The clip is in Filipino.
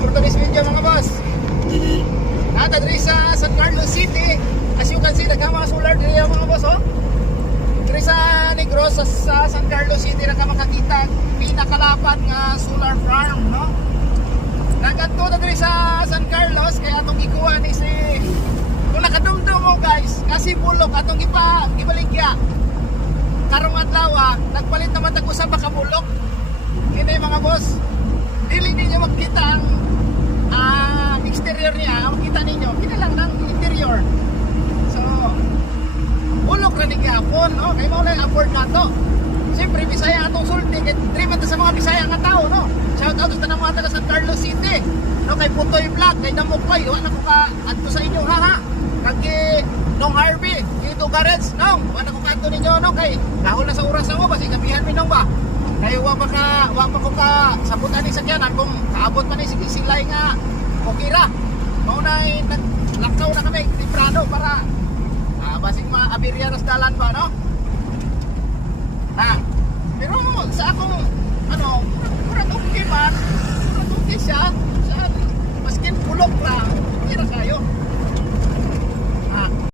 for today's video mga boss. Nata diri sa San Carlos City. As you can see, nagkama solar diri mga boss, oh. Diri sa Negros sa San Carlos City nagkamakakita pinakalapad nga solar farm, no? Nagadto na diri sa San Carlos kaya atong gikuha ni si kung nakadumdum mo guys, kasi bulok atong gibaligya. Karong adlaw nagpalit naman tag usa ka bulok. Kini mga boss, dili ninyo makita ang exterior niya, makita ninyo, kini lang ang interior. So, bulok ra ni gyapon, no? Kay mao na afford nato. Siyempre Bisaya atong sulti, kay dream sa mga Bisaya nga tao, no? Shout out sa mga taga San Carlos City. No, kay Putoy Vlog, kay Damokoy, wala ko ka adto sa inyo ha. Kay Nong Harvey, dito Garage, no? Wala ko ka adto ninyo, no? Kay dahol na sa oras mo, basi gabihan mi nong ba? Kaya wa pa ko ka sabutan ni sakyanan kung kaabot pa ni sige silay nga okira. Mao na naglakaw na kami temprano para basig maabirya sa dalan ba, no?